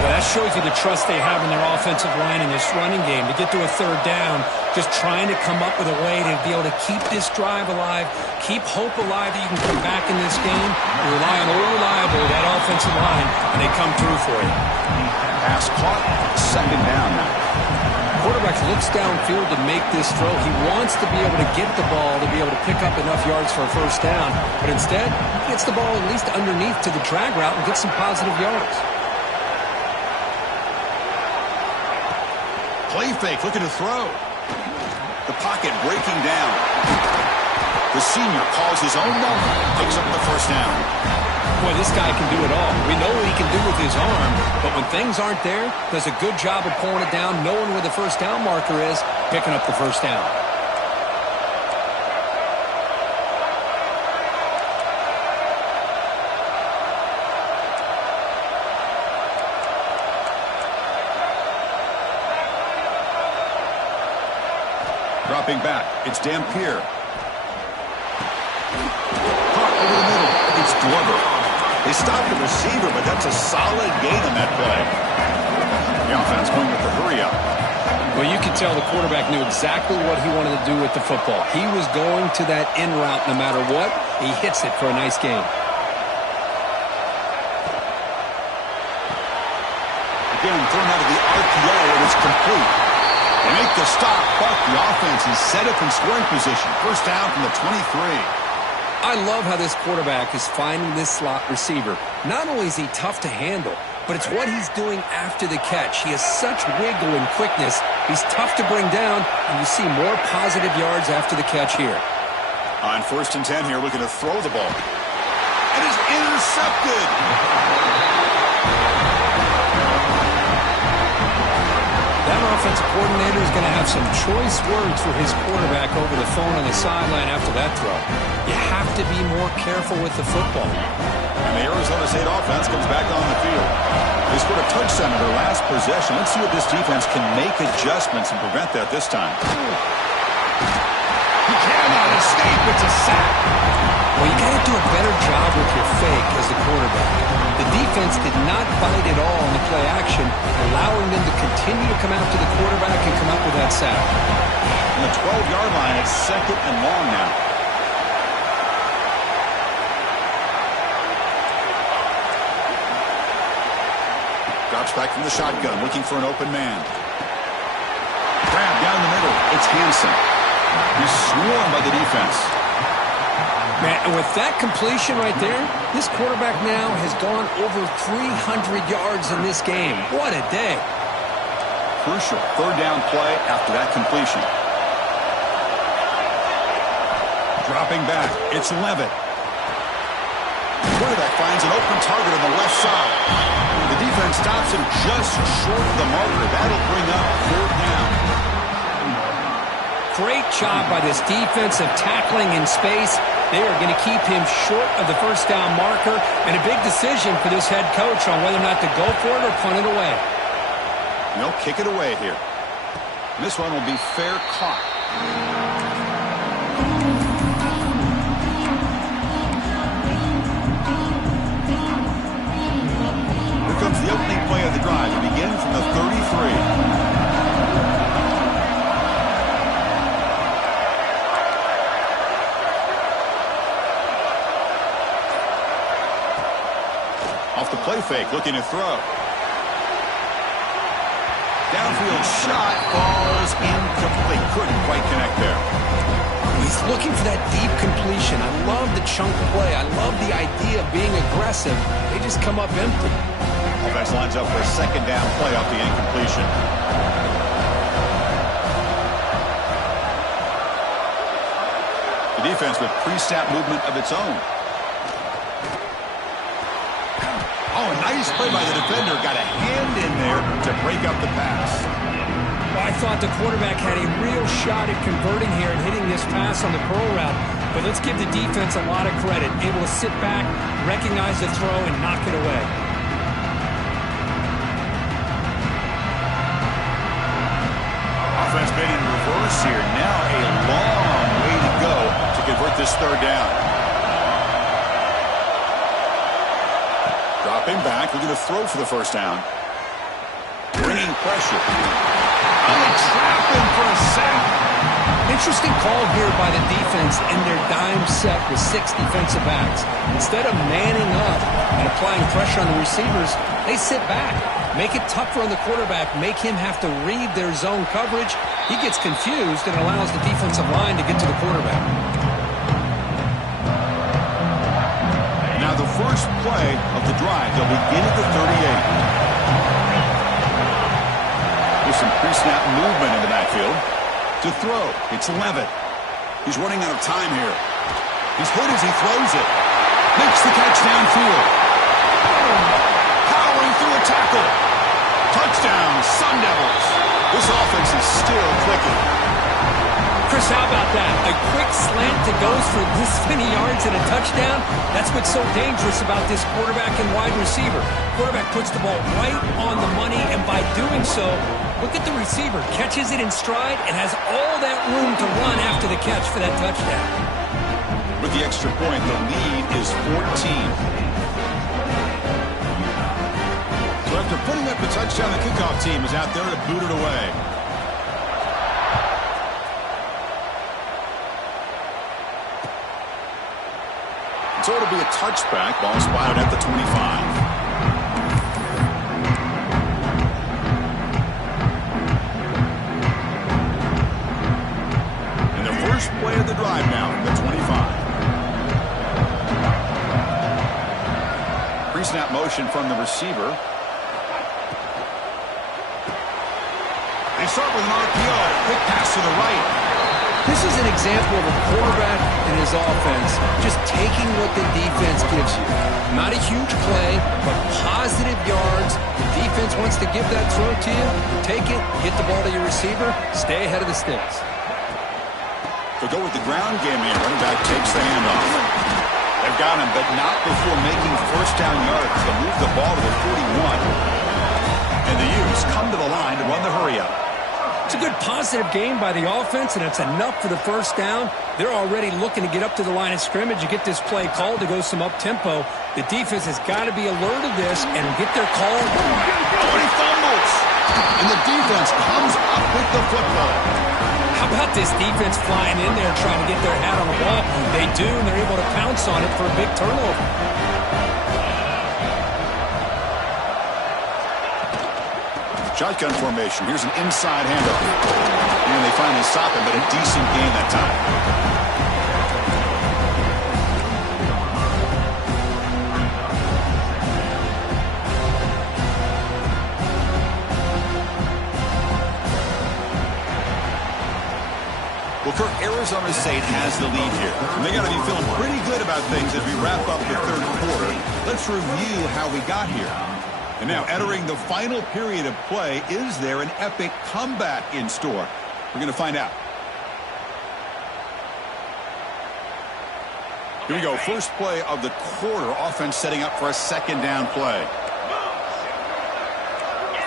Well, that shows you the trust they have in their offensive line in this running game. To get to a third down, just trying to come up with a way to be able to keep this drive alive, keep hope alive that you can come back in this game. You rely on old reliable, that offensive line, and they come through for you. Pass caught, second down now. Quarterback looks downfield to make this throw. He wants to be able to get the ball to be able to pick up enough yards for a first down, but instead, he gets the ball at least underneath to the drag route and gets some positive yards. Play fake, looking to throw. The pocket breaking down. The senior calls his own number, picks up the first down. Boy, this guy can do it all. We know what he can do with his arm, but when things aren't there, does a good job of pulling it down, knowing where the first down marker is, picking up the first down. Dropping back, it's Dampier. Caught over the middle, it's Glover. They stopped the receiver, but that's a solid gain on that play. The offense going with the hurry up. Well, you could tell the quarterback knew exactly what he wanted to do with the football. He was going to that in route no matter what. He hits it for a nice gain. Again, thrown out of the RPO, and it's complete. They make the stop, but the offense is set up in scoring position. First down from the 23. I love how this quarterback is finding this slot receiver. Not only is he tough to handle, but it's what he's doing after the catch. He has such wiggle and quickness. He's tough to bring down, and you see more positive yards after the catch here. On first and 10 here, looking to throw the ball. It is intercepted. That offensive coordinator is going to have some choice words for his quarterback over the phone on the sideline after that throw. You have to be more careful with the football. And the Arizona State offense comes back on the field. They scored a touchdown in their last possession. Let's see if this defense can make adjustments and prevent that this time. He cannot escape. It's a sack. Well, you got to do a better job with your fake as the quarterback. The defense did not bite at all in the play action, allowing them to continue to come after the quarterback and come up with that sack. On the 12-yard line, it's second and long now. Drops back from the shotgun, looking for an open man. Grab down the middle. It's Hansen. He's swarmed by the defense. Man, and with that completion right there, this quarterback now has gone over 300 yards in this game. What a day. Crucial third down play after that completion. Dropping back, it's Levitt. The quarterback finds an open target on the left side. The defense stops him just short of the marker. That'll bring up third down. Great job by this defensive tackling in space. They are going to keep him short of the first down marker, and a big decision for this head coach on whether or not to go for it or punt it away. They'll kick it away here. This one will be fair caught. Here comes the opening play of the drive. It begins from the 33. Off the play fake, looking to throw. Downfield shot falls incomplete. Couldn't quite connect there. He's looking for that deep completion. I love the chunk play. I love the idea of being aggressive. They just come up empty. Offense lines up for a second down play off the incompletion. The defense with pre-snap movement of its own. Oh, a nice play by the defender. Got a hand in there to break up the pass. Well, I thought the quarterback had a real shot at converting here and hitting this pass on the curl route. But let's give the defense a lot of credit. Able to sit back, recognize the throw, and knock it away. Offense made in reverse here. Now a long third down. Dropping back, looking to throw for the first down. Bringing pressure. And they trap him for a sack. Interesting call here by the defense in their dime set with 6 defensive backs. Instead of manning up and applying pressure on the receivers, they sit back, make it tougher on the quarterback, make him have to read their zone coverage. He gets confused and allows the defensive line to get to the quarterback. Now the first play of the drive, they'll begin at the 38. With some pre-snap movement in the backfield. To throw, it's Levitt. He's running out of time here. He's hit as he throws it. Makes the catch downfield. Powering through a tackle. Touchdown, Sun Devils. This offense is still clicking. Chris, how about that? A quick slant that goes for this many yards and a touchdown. That's what's so dangerous about this quarterback and wide receiver. Quarterback puts the ball right on the money, and by doing so, look at the receiver. Catches it in stride and has all that room to run after the catch for that touchdown. With the extra point, the lead is 14. So after putting up the touchdown, the kickoff team is out there to boot it away. So it'll be a touchback. Ball spotted at the 25. And the first play of the drive now from the 25. Pre-snap motion from the receiver. They start with an RPO. Quick pass to the right. This is an example of a quarterback and his offense just taking what the defense gives you. Not a huge play, but positive yards. The defense wants to give that throw to you. Take it, get the ball to your receiver, stay ahead of the sticks. They'll go with the ground game here. Running back takes the handoff. They've got him, but not before making first down yards. They'll move the ball to the 41. And the Utes come to the line to run the hurry up. It's a good positive game by the offense, and it's enough for the first down. They're already looking to get up to the line of scrimmage and get this play called to go some up-tempo. The defense has got to be alert of this and get their call. Oh, he fumbles. And the defense comes up with the football. How about this defense flying in there trying to get their hat on the ball? They do, and they're able to pounce on it for a big turnover. Shotgun formation. Here's an inside handoff. And they finally stop him, but a decent gain that time. Well, Kirk, Arizona State has the lead here. They got to be feeling pretty good about things as we wrap up the third quarter. Let's review how we got here. And now, entering the final period of play, is there an epic comeback in store? We're going to find out. Here we go. First play of the quarter. Offense setting up for a second down play.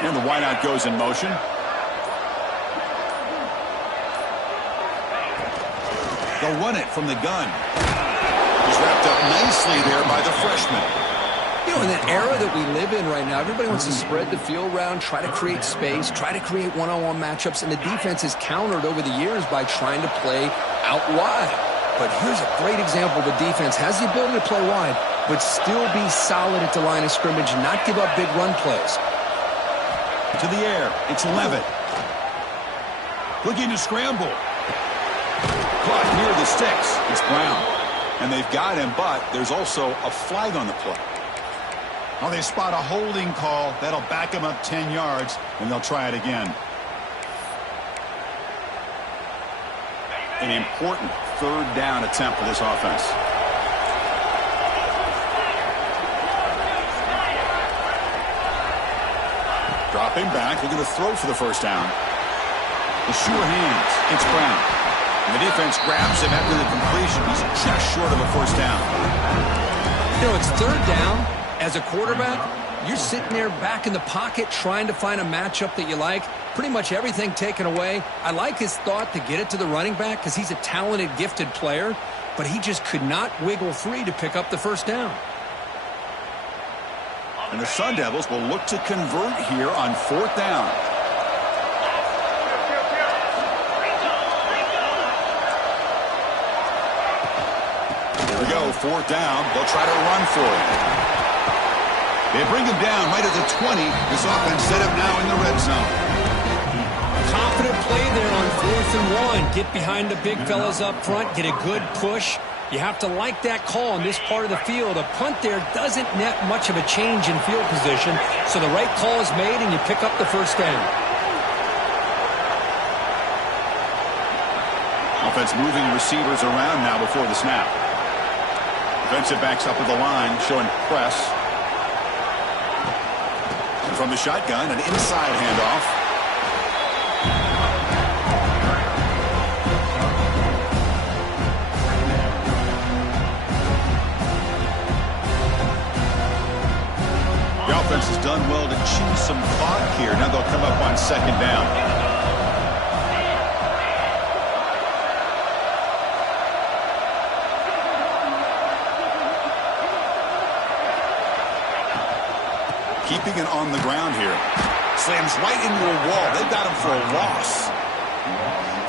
And the wideout goes in motion. They'll run it from the gun. He's wrapped up nicely there by the freshman. You know, in the era that we live in right now, everybody wants to spread the field around, try to create space, try to create one-on-one matchups, and the defense has countered over the years by trying to play out wide. But here's a great example. The defense has the ability to play wide, but still be solid at the line of scrimmage, not give up big run plays. To the air, it's Levitt. Looking to scramble. Caught near the sticks. It's Brown. And they've got him, but there's also a flag on the play. Oh, they spot a holding call. That'll back him up 10 yards, and they'll try it again. An important third down attempt for this offense. Dropping back, looking to throw for the first down. The sure hands. It's Brown. And the defense grabs him after the completion. He's just short of a first down. You know, it's third down. As a quarterback, you're sitting there back in the pocket trying to find a matchup that you like. Pretty much everything taken away. I like his thought to get it to the running back because he's a talented, gifted player. but he just could not wiggle free to pick up the first down. And the Sun Devils will look to convert here on 4th down. Here we go, 4th down. They'll try to run for it. They bring him down right at the 20. This offense set up now in the red zone. Confident play there on 4th and 1. Get behind the big fellas up front. Get a good push. You have to like that call in this part of the field. A punt there doesn't net much of a change in field position, so the right call is made and you pick up the first down. Offense moving receivers around now before the snap. Defensive backs up with the line, showing press. And from the shotgun, an inside handoff. The offense has done well to chew some clock here. Now they'll come up on 2nd down. Keeping it on the ground here. Slams right into a wall. They've got him for a loss.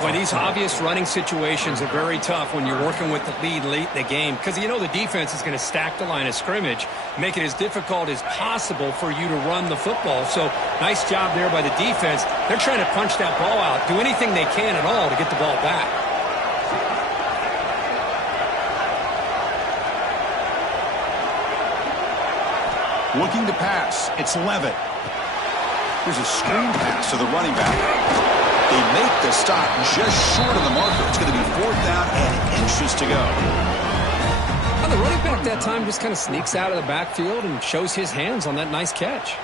Boy, these obvious running situations are very tough when you're working with the lead late in the game because you know the defense is going to stack the line of scrimmage, make it as difficult as possible for you to run the football. So nice job there by the defense. They're trying to punch that ball out, do anything they can at all to get the ball back. Looking to pass. It's Levitt. Here's a screen pass to the running back. They make the stop just short of the marker. It's going to be 4th down and inches to go. Well, the running back that time just kind of sneaks out of the backfield and shows his hands on that nice catch.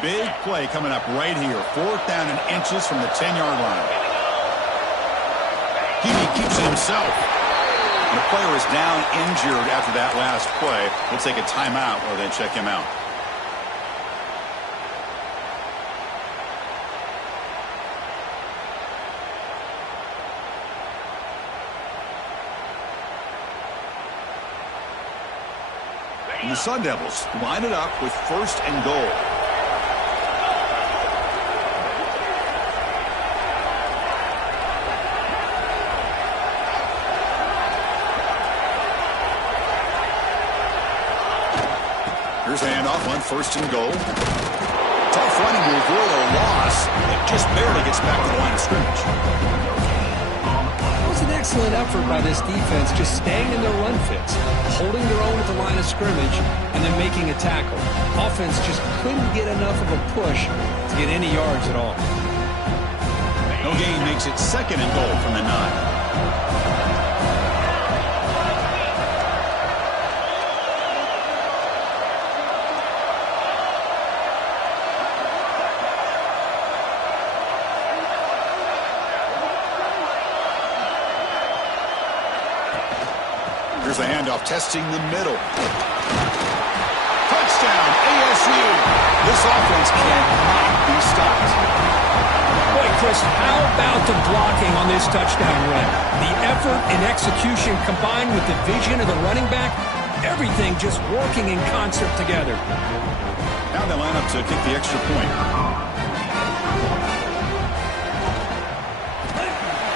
Big play coming up right here. 4th down and inches from the 10-yard line. He keeps it himself. And the player is down injured after that last play. We'll take a timeout while they check him out. And the Sun Devils line it up with 1st and goal. Here's a handoff on 1st and goal. Tough running to avoid a loss. It just barely gets back to the line of scrimmage. It was an excellent effort by this defense, just staying in their run fits, holding their own at the line of scrimmage, and then making a tackle. Offense just couldn't get enough of a push to get any yards at all. No gain makes it 2nd and goal from the 9. Here's a handoff, testing the middle. Touchdown, ASU. This offense cannot be stopped. Boy, Chris, how about the blocking on this touchdown run? The effort and execution combined with the vision of the running back, everything just working in concert together. Now they line up to kick the extra point.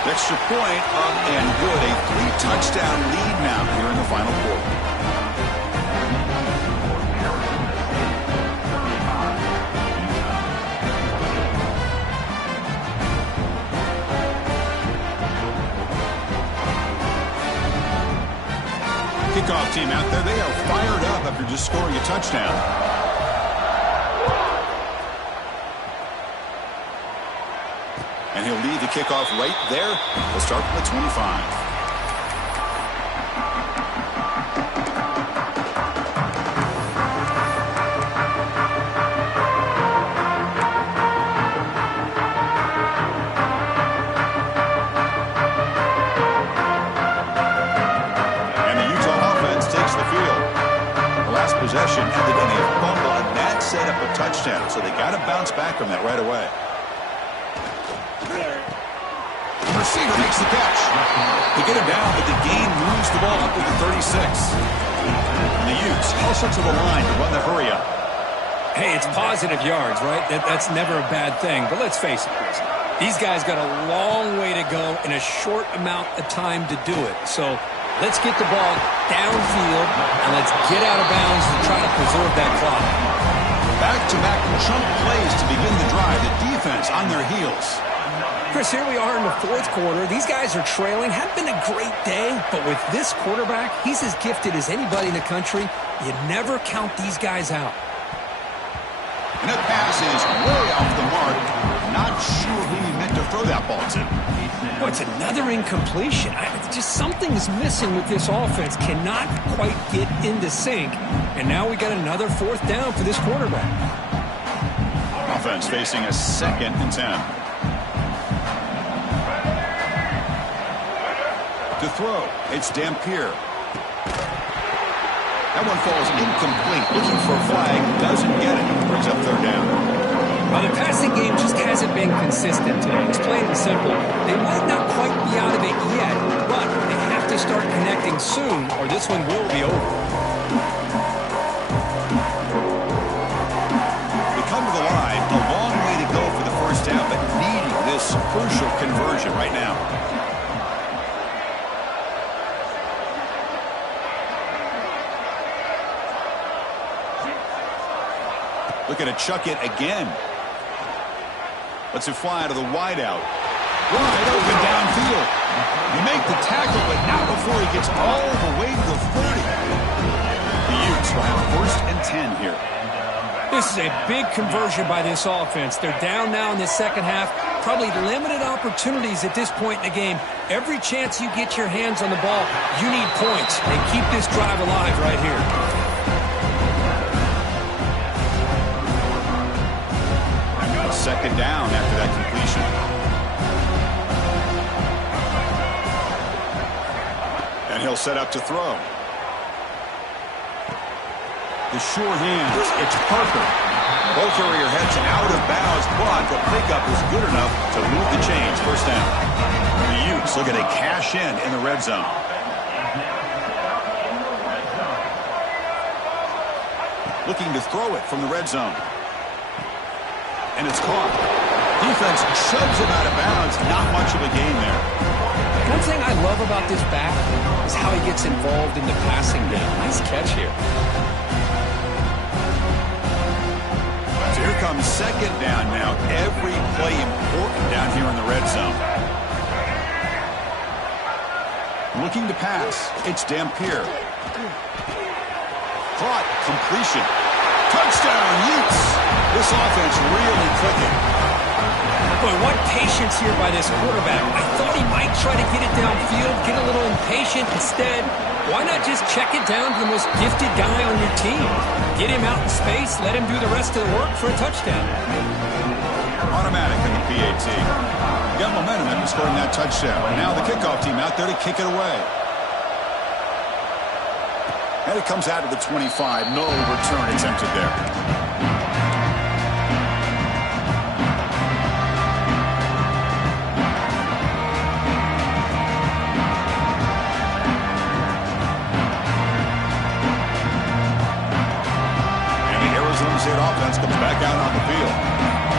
Extra point up and good. A 3-touchdown lead now here in the final quarter. Kickoff team out there. They are fired up after just scoring a touchdown. And he'll lead the kickoff right there. We'll start from the 25. And the Utah offense takes the field. The last possession ended in a fumble, and that set up a touchdown. So they got to bounce back from that right away. The receiver makes the catch. They get him down, but the gain moves the ball up to the 36. And the Utes hustle to the line to run the hurry up. Hey, it's positive yards, right? That's never a bad thing. But let's face it, Chris. These guys got a long way to go in a short amount of time to do it. So let's get the ball downfield, and let's get out of bounds to try to preserve that clock. Back-to-back chunk plays to begin the drive. The defense on their heels. Chris, here we are in the fourth quarter. These guys are trailing. Had been a great day, but with this quarterback, he's as gifted as anybody in the country. You never count these guys out. And that pass is way off the mark. Not sure who he meant to throw that ball to. Oh, it's another incompletion. Just something's missing with this offense. Cannot quite get into sync. And now we got another fourth down for this quarterback. Offense facing a 2nd and 10. To throw, it's Dampier. That one falls incomplete. Looking for a flag, doesn't get it. Brings up 3rd down. Well, the passing game just hasn't been consistent today. It's plain and simple. They might not quite be out of it yet, but they have to start connecting soon, or this one will be over. They come to the line, a long way to go for the first down, but needing this crucial conversion right now. Looking to chuck it again. Lets it fly to the wideout. Wide open downfield. You make the tackle, but not before he gets all the way to the 30. The Utes will have 1st and 10 here. This is a big conversion by this offense. They're down now in the second half. Probably limited opportunities at this point in the game. Every chance you get your hands on the ball, you need points. And keep this drive alive right here. 2nd down after that completion. And he'll set up to throw. The sure hands, it's Parker. Ball carrier heads out of bounds, but the pickup is good enough to move the chains. 1st down. The Utes looking to cash in the red zone. Looking to throw it from the red zone. And it's caught. Defense shoves him out of bounds. Not much of a gain there. One thing I love about this back is how he gets involved in the passing game. Nice catch here. So here comes 2nd down now. Every play important down here in the red zone. Looking to pass. It's Dampier. Caught. Completion. Touchdown, Utes. This offense really clicking. Boy, what patience here by this quarterback. I thought he might try to get it downfield, get a little impatient. Instead, why not just check it down to the most gifted guy on your team? Get him out in space, let him do the rest of the work for a touchdown. Automatic in the PAT. Got momentum after scoring that touchdown. Now the kickoff team out there to kick it away. And it comes out of the 25. No return attempted there. State offense comes back out on the field.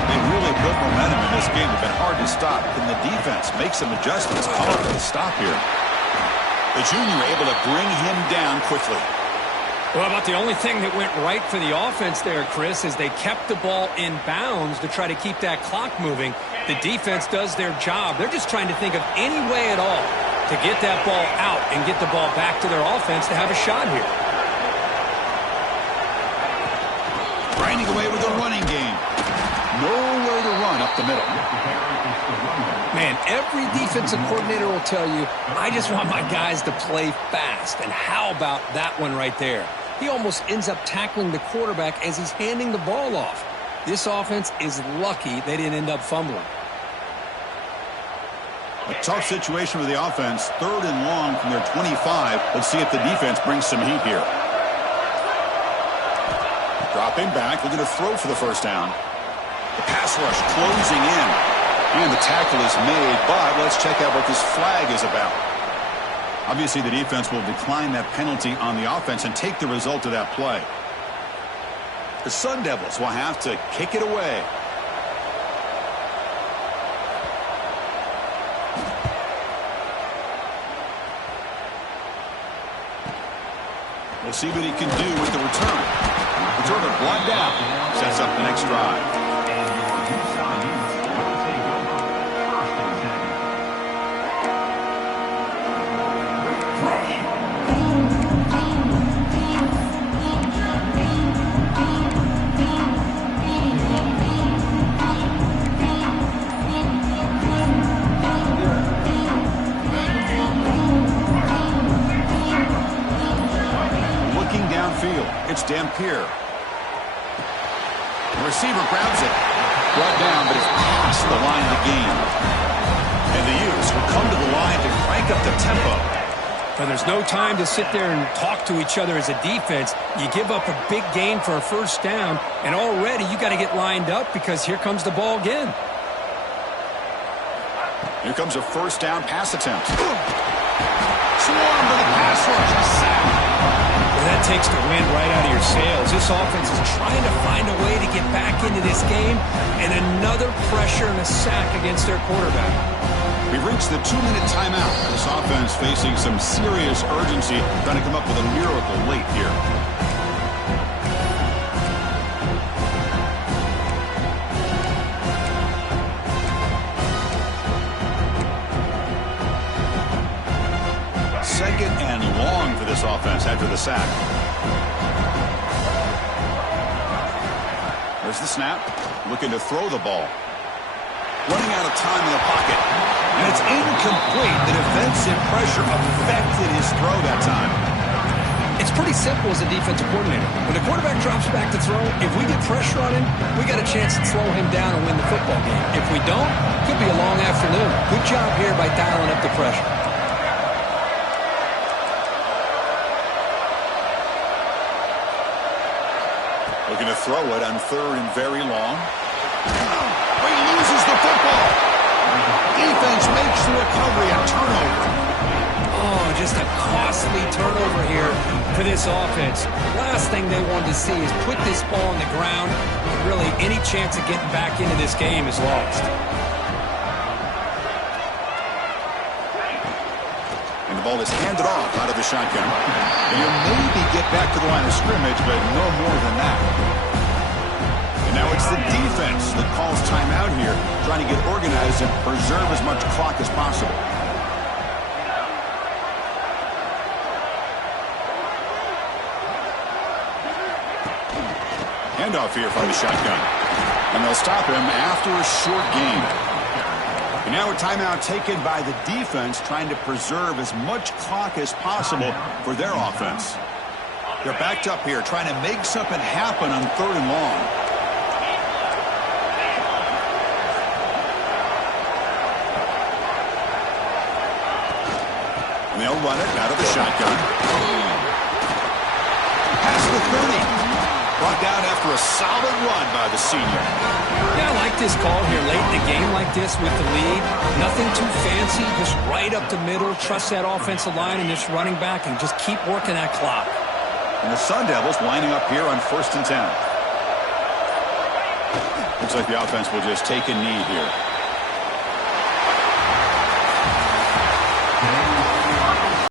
They really built momentum in this game. It's been hard to stop. Can the defense make some adjustments? Hard to stop here. The junior able to bring him down quickly. Well, about the only thing that went right for the offense there, Chris, is they kept the ball in bounds to try to keep that clock moving. The defense does their job. They're just trying to think of any way at all to get that ball out and get the ball back to their offense to have a shot here. Grinding away with a running game. Nowhere to run up the middle. Man, every defensive coordinator will tell you, I just want my guys to play fast. And how about that one right there? He almost ends up tackling the quarterback as he's handing the ball off. This offense is lucky they didn't end up fumbling. A tough situation for the offense. 3rd and long from their 25. Let's see if the defense brings some heat here. Dropping back, looking to throw for the 1st down. The pass rush closing in. And the tackle is made, but let's check out what this flag is about. Obviously, the defense will decline that penalty on the offense and take the result of that play. The Sun Devils will have to kick it away. We'll see what he can do with the return. Returner blocked out. Sets up the next drive. It's Dampier. The receiver grabs it. Brought down, but it's past the line of the game. And the Utes will come to the line to crank up the tempo. Now, there's no time to sit there and talk to each other as a defense. You give up a big gain for a first down, and already you got to get lined up because here comes the ball again. Here comes a first down pass attempt. Swarm to the pass rush. A sack. That takes the wind right out of your sails. This offense is trying to find a way to get back into this game, and another pressure and a sack against their quarterback. We've reached the 2-minute timeout. This offense facing some serious urgency, trying to come up with a miracle late here. Second and long for this offense after the sack. There's the snap. Looking to throw the ball. Running out of time in the pocket. And it's incomplete. The defensive pressure affected his throw that time. It's pretty simple as a defensive coordinator. When the quarterback drops back to throw, if we get pressure on him, we got a chance to slow him down and win the football game. If we don't, it could be a long afternoon. Good job here by dialing up the pressure. Looking to throw it on third and very long. He loses the football. Defense makes the recovery, a turnover. Oh, just a costly turnover here for this offense. Last thing they wanted to see is put this ball on the ground. Really, any chance of getting back into this game is lost. And the ball is handed off out of the shotgun. And he'll maybe get back to the line of scrimmage, but no more than that. And now it's the defense that calls timeout here, trying to get organized and preserve as much clock as possible. Handoff here from the shotgun. And they'll stop him after a short gain. And now a timeout taken by the defense, trying to preserve as much clock as possible for their offense. They're backed up here, trying to make something happen on third and long. And they'll run it out of the shotgun. Past the 30. Brought down after a solid run by the senior. Yeah, I like this call here late in a game like this with the lead. Nothing too fancy, just right up the middle. Trust that offensive line and this running back and just keep working that clock. And the Sun Devils lining up here on 1st and 10. Looks like the offense will just take a knee here.